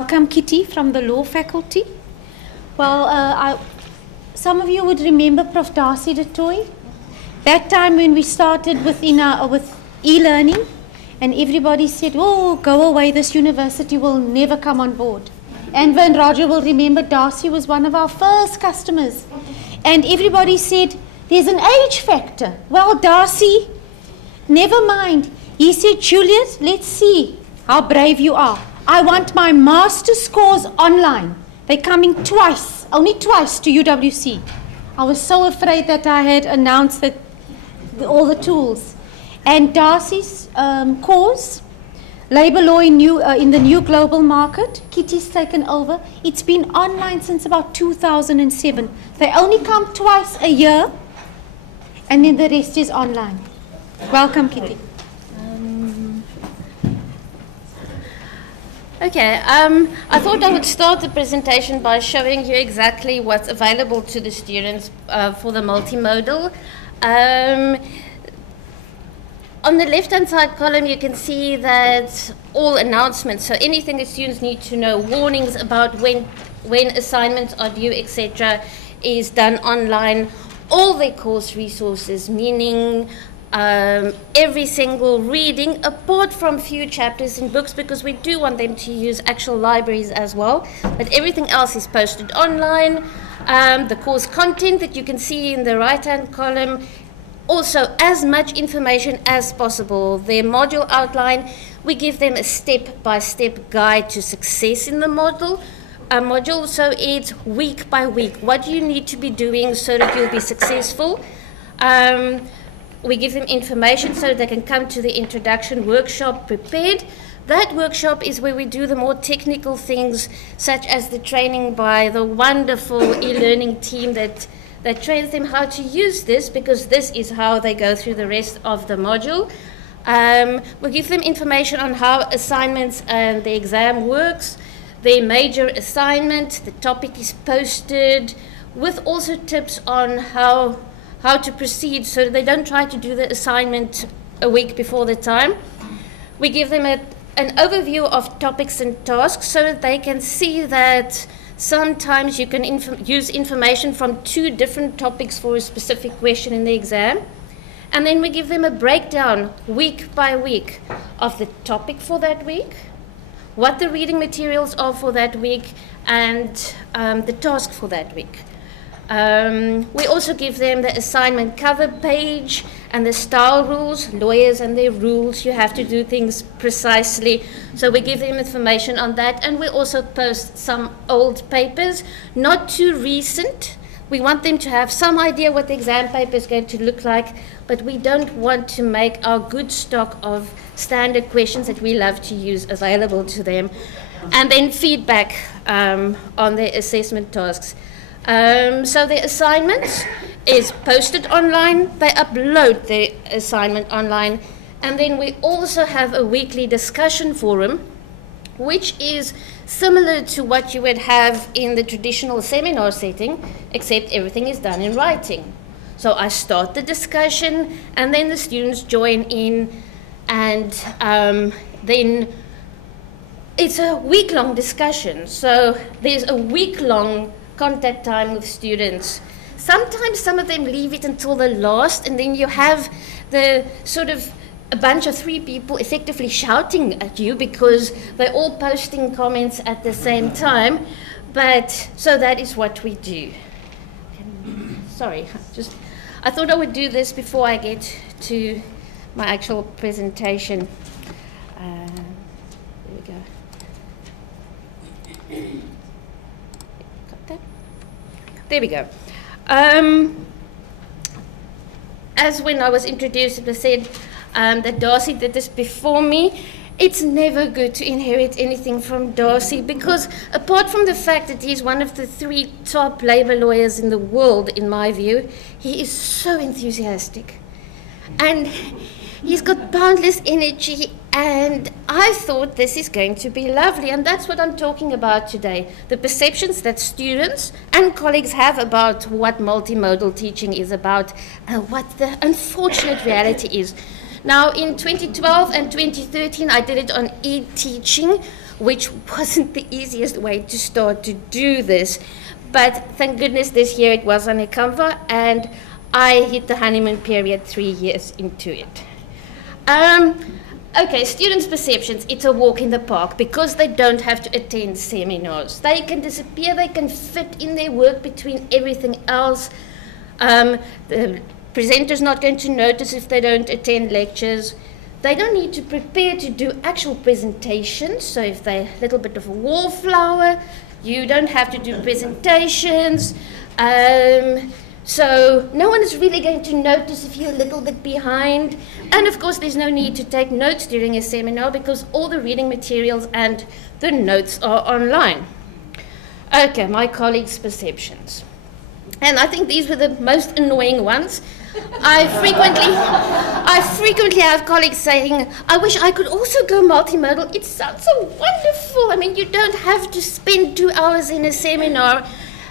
Welcome, Kitty, from the law faculty. Well, some of you would remember Prof. Darcy de Toy. That time when we started with e-learning, and everybody said, "Oh, go away, this university will never come on board." And when Roger will remember, Darcy was one of our first customers. And everybody said, "There's an age factor." Well, Darcy, never mind. He said, "Juliet, let's see how brave you are. I want my master scores online. They're coming twice, only twice to UWC." I was so afraid that I had announced that all the tools. And Darcy's course, Labour Law in the New Global Market, Kitty's taken over. It's been online since about 2007. They only come twice a year, and then the rest is online. Welcome, Kitty. Okay, I thought I would start the presentation by showing you exactly what's available to the students for the multimodal. On the left-hand side column, you can see that all announcements, so anything the students need to know, warnings about when assignments are due, etc., is done online. All their course resources, meaning every single reading, apart from few chapters in books, because we do want them to use actual libraries as well, but everything else is posted online. The course content that you can see in the right-hand column, also as much information as possible. Their module outline, we give them a step-by-step guide to success in the module, so it's week by week. What do you need to be doing so that you'll be successful? We give them information so that they can come to the introduction workshop prepared. That workshop is where we do the more technical things, such as the training by the wonderful e-learning team that trains them how to use this, because this is how they go through the rest of the module. We give them information on how assignments and the exam works, their major assignment, the topic is posted, with also tips on how to proceed so that they don't try to do the assignment a week before the time. We give them an overview of topics and tasks so that they can see that sometimes you can use information from two different topics for a specific question in the exam. And then we give them a breakdown week by week of the topic for that week, what the reading materials are for that week, and the task for that week. We also give them the assignment cover page and the style rules, lawyers and their rules. You have to do things precisely. So we give them information on that, and we also post some old papers, not too recent. We want them to have some idea what the exam paper is going to look like, but we don't want to make our good stock of standard questions that we love to use available to them. And then feedback on their assessment tasks. So the assignment is posted online. They upload the assignment online. And then we also have a weekly discussion forum, which is similar to what you would have in the traditional seminar setting, except everything is done in writing. So I start the discussion, and then the students join in, and then it's a week-long discussion. So there's a week-long contact time with students. Sometimes some of them leave it until the last, and then you have the sort of a bunch of three people effectively shouting at you because they're all posting comments at the same time. But so that is what we do. Sorry, I thought I would do this before I get to my actual presentation. There we go. There we go. As when I was introduced, it was said that Darcy did this before me. It's never good to inherit anything from Darcy, because apart from the fact that he's one of the 3 top labour lawyers in the world, in my view, he is so enthusiastic. And he's got boundless energy, and I thought this is going to be lovely, and that's what I'm talking about today. The perceptions that students and colleagues have about what multimodal teaching is about and what the unfortunate reality is. Now, in 2012 and 2013, I did it on e-teaching, which wasn't the easiest way to start to do this. But thank goodness this year it was on Ikamva, and I hit the honeymoon period 3 years into it. Okay, students' perceptions, it's a walk in the park because they don't have to attend seminars. They can disappear, they can fit in their work between everything else. The presenter's not going to notice if they don't attend lectures. They don't need to prepare to do actual presentations, so if they're a little bit of a wallflower, you don't have to do presentations. So no one is really going to notice if you're a little bit behind. And of course, there's no need to take notes during a seminar because all the reading materials and the notes are online. Okay, my colleagues' perceptions. And I think these were the most annoying ones. I frequently have colleagues saying, I wish I could also go multimodal. It sounds so wonderful. I mean, you don't have to spend 2 hours in a seminar.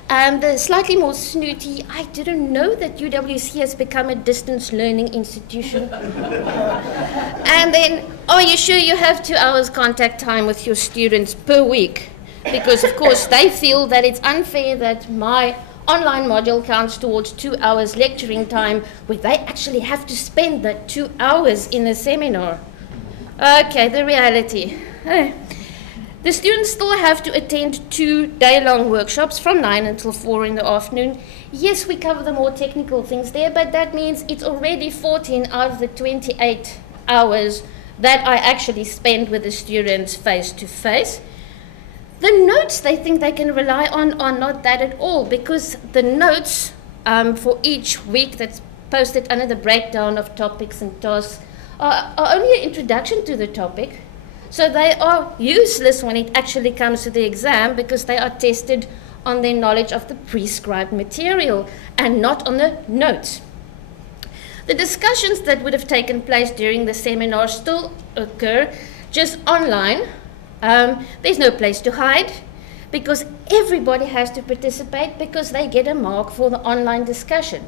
The slightly more snooty, I didn't know that UWC has become a distance learning institution. And then, are you sure you have 2 hours contact time with your students per week? Because, of course, they feel that it's unfair that my online module counts towards 2 hours lecturing time, where they actually have to spend that 2 hours in a seminar. Okay, the reality. The students still have to attend 2 day-long workshops from 9 until 4 in the afternoon. Yes, we cover the more technical things there, but that means it's already 14 out of the 28 hours that I actually spend with the students face-to-face. The notes they think they can rely on are not that at all, because the notes for each week that's posted under the breakdown of topics and tasks are only an introduction to the topic. So they are useless when it actually comes to the exam because they are tested on their knowledge of the prescribed material and not on the notes. The discussions that would have taken place during the seminar still occur just online. There's no place to hide because everybody has to participate because they get a mark for the online discussion.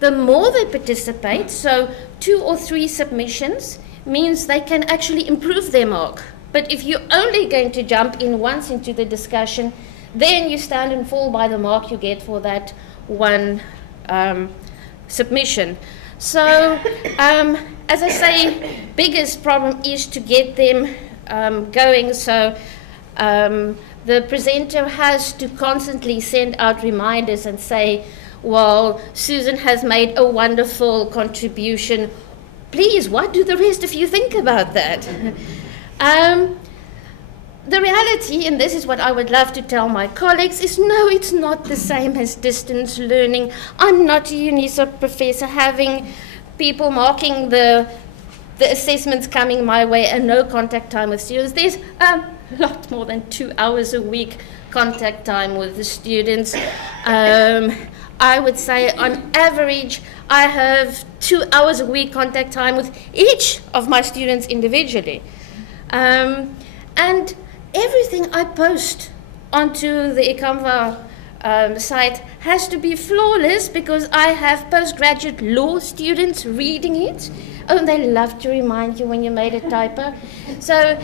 The more they participate, so 2 or 3 submissions, means they can actually improve their mark. But if you're only going to jump in once into the discussion, then you stand and fall by the mark you get for that one submission. So, as I say, biggest problem is to get them going. So the presenter has to constantly send out reminders and say, well, Susan has made a wonderful contribution. Please, what do the rest of you think about that? The reality, and this is what I would love to tell my colleagues, is no, it's not the same as distance learning. I'm not a UNISA professor having people marking the assessments coming my way and no contact time with students. There's a lot more than 2 hours a week contact time with the students. I would say on average, I have 2 hours a week contact time with each of my students individually. And everything I post onto the Ikamva site has to be flawless because I have postgraduate law students reading it. Oh, and they love to remind you when you made a typo. So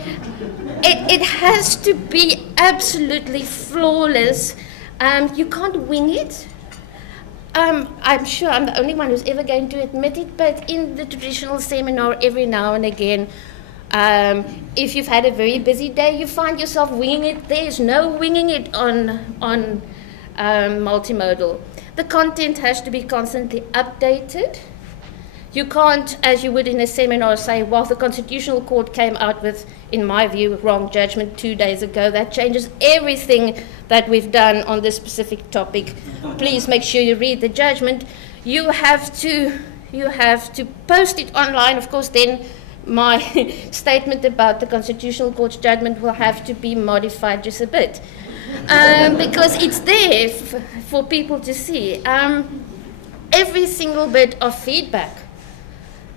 it has to be absolutely flawless. You can't wing it. I'm sure I'm the only one who's ever going to admit it, but in the traditional seminar, every now and again, if you've had a very busy day, you find yourself winging it. There's no winging it on multimodal. The content has to be constantly updated. You can't, as you would in a seminar, say, well, the Constitutional Court came out with, in my view, wrong judgment 2 days ago. That changes everything that we've done on this specific topic. Please make sure you read the judgment. You have to post it online. Of course, then my statement about the Constitutional Court's judgment will have to be modified just a bit. Because it's there for people to see. Every single bit of feedback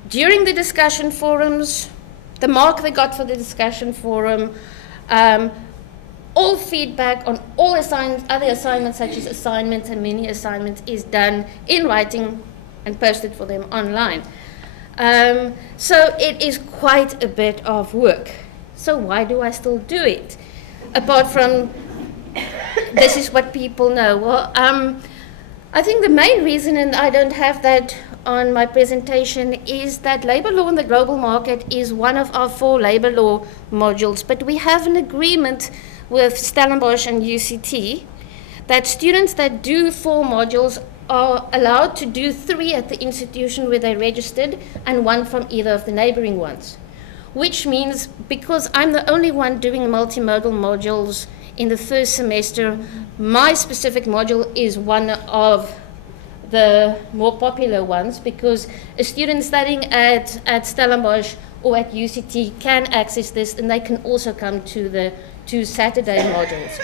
during the discussion forums, the mark they got for the discussion forum, all feedback on all other assignments, such as assignments and mini assignments, is done in writing and posted for them online. So it is quite a bit of work. So why do I still do it? Apart from this is what people know. Well, I think the main reason, and I don't have that on my presentation, is that labor law in the global market is one of our 4 labor law modules, but we have an agreement with Stellenbosch and UCT that students that do 4 modules are allowed to do 3 at the institution where they're registered and 1 from either of the neighboring ones. Which means, because I'm the only one doing multimodal modules in the first semester, my specific module is one of the more popular ones, because a student studying at Stellenbosch or at UCT can access this, and they can also come to the 2 Saturday modules.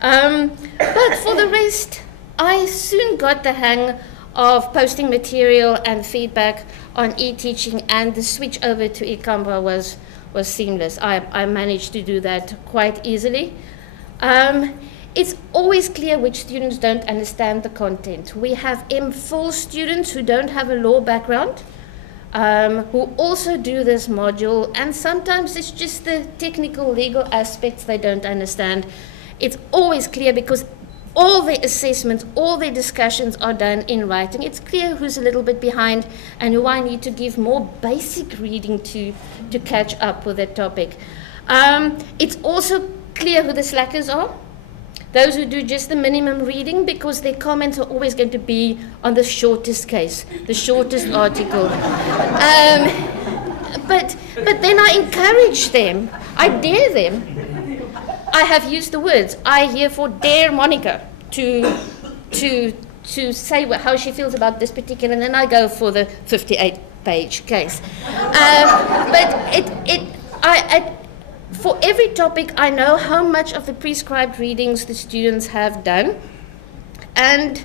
But for the rest, I soon got the hang of posting material and feedback on e-teaching, and the switch over to Ikamva was seamless. I managed to do that quite easily. It's always clear which students don't understand the content. We have M4 students who don't have a law background, who also do this module, and sometimes it's just the technical legal aspects they don't understand. It's always clear because all the assessments, all the discussions are done in writing. It's clear who's a little bit behind and who I need to give more basic reading to catch up with the topic. It's also clear who the slackers are. Those who do just the minimum reading, because their comments are always going to be on the shortest case, the shortest article. But then I encourage them, I dare them. I have used the words, I herefore dare Monica to say how she feels about this particular, and then I go for the 58-page case. For every topic, I know how much of the prescribed readings the students have done. And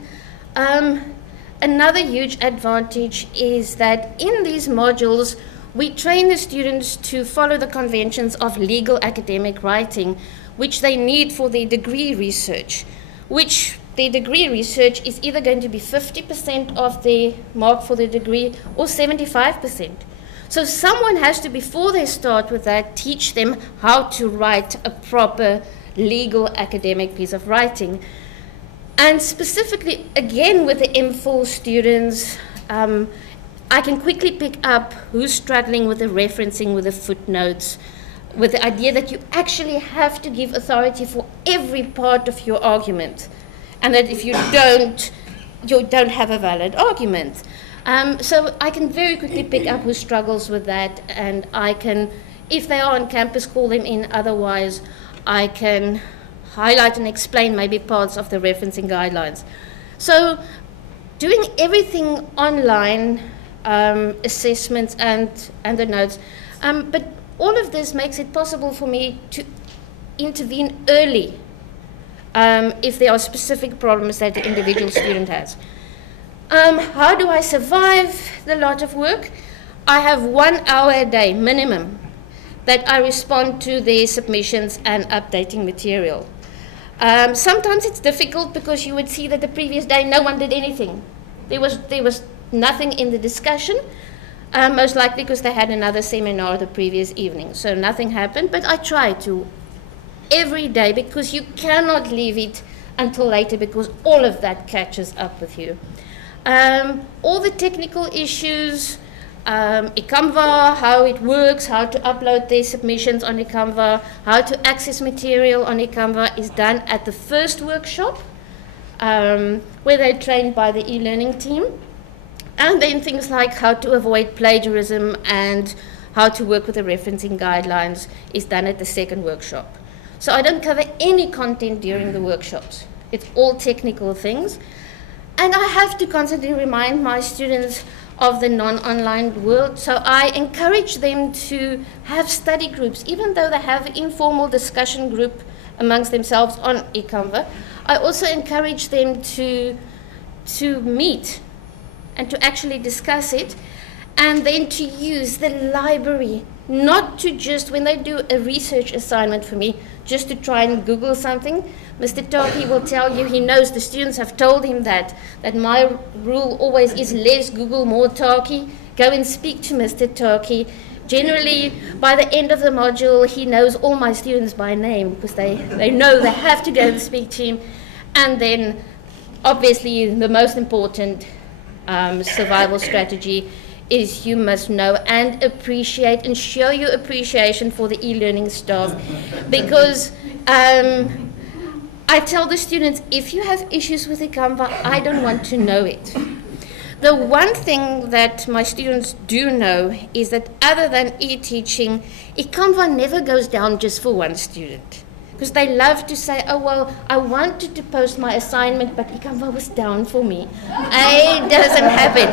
another huge advantage is that in these modules, we train the students to follow the conventions of legal academic writing, which they need for their degree research, which their degree research is either going to be 50% of their mark for the degree or 75%. So someone has to, before they start with that, teach them how to write a proper legal academic piece of writing. And specifically, again, with the M4 students, I can quickly pick up who's struggling with the referencing, with the footnotes, with the idea that you actually have to give authority for every part of your argument, and that if you don't have a valid argument. So I can very quickly pick up who struggles with that, and I can, if they are on campus, call them in. Otherwise, I can highlight and explain maybe parts of the referencing guidelines. So doing everything online, assessments and the notes, but all of this makes it possible for me to intervene early if there are specific problems that the individual student has. How do I survive the lot of work? I have 1 hour a day minimum that I respond to their submissions and updating material. Sometimes it's difficult because you would see that the previous day no one did anything. There was nothing in the discussion, most likely because they had another seminar the previous evening, so nothing happened. But I try to every day, because you cannot leave it until later, because all of that catches up with you. All the technical issues, Ikamva, how it works, how to upload their submissions on Ikamva, how to access material on Ikamva is done at the first workshop, where they're trained by the e-learning team. And then things like how to avoid plagiarism and how to work with the referencing guidelines is done at the second workshop. So I don't cover any content during the workshops. It's all technical things. And I have to constantly remind my students of the non-online world. So I encourage them to have study groups, even though they have an informal discussion group amongst themselves on Ikamva. I also encourage them to meet and to actually discuss it, and then to use the library, not to just, when they do a research assignment for me, just to try and Google something. Mr. Taki will tell you, he knows the students have told him that my rule always is less Google, more Taki. Go and speak to Mr. Taki. Generally, by the end of the module, he knows all my students by name because they know they have to go to the speak team. And then, obviously, the most important survival strategy is you must know and appreciate and show your appreciation for the e-learning staff. Because I tell the students, if you have issues with Ikamva, I don't want to know it. The one thing that my students do know is that other than e-teaching, Ikamva never goes down just for one student. Because they love to say, oh, well, I wanted to post my assignment, but Ikamva was down for me. It doesn't happen.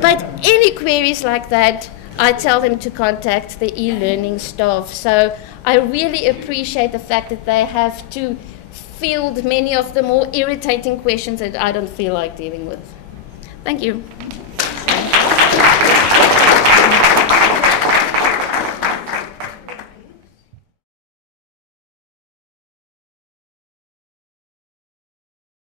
But any queries like that, I tell them to contact the e-learning staff. So I really appreciate the fact that they have to field many of the more irritating questions that I don't feel like dealing with. Thank you.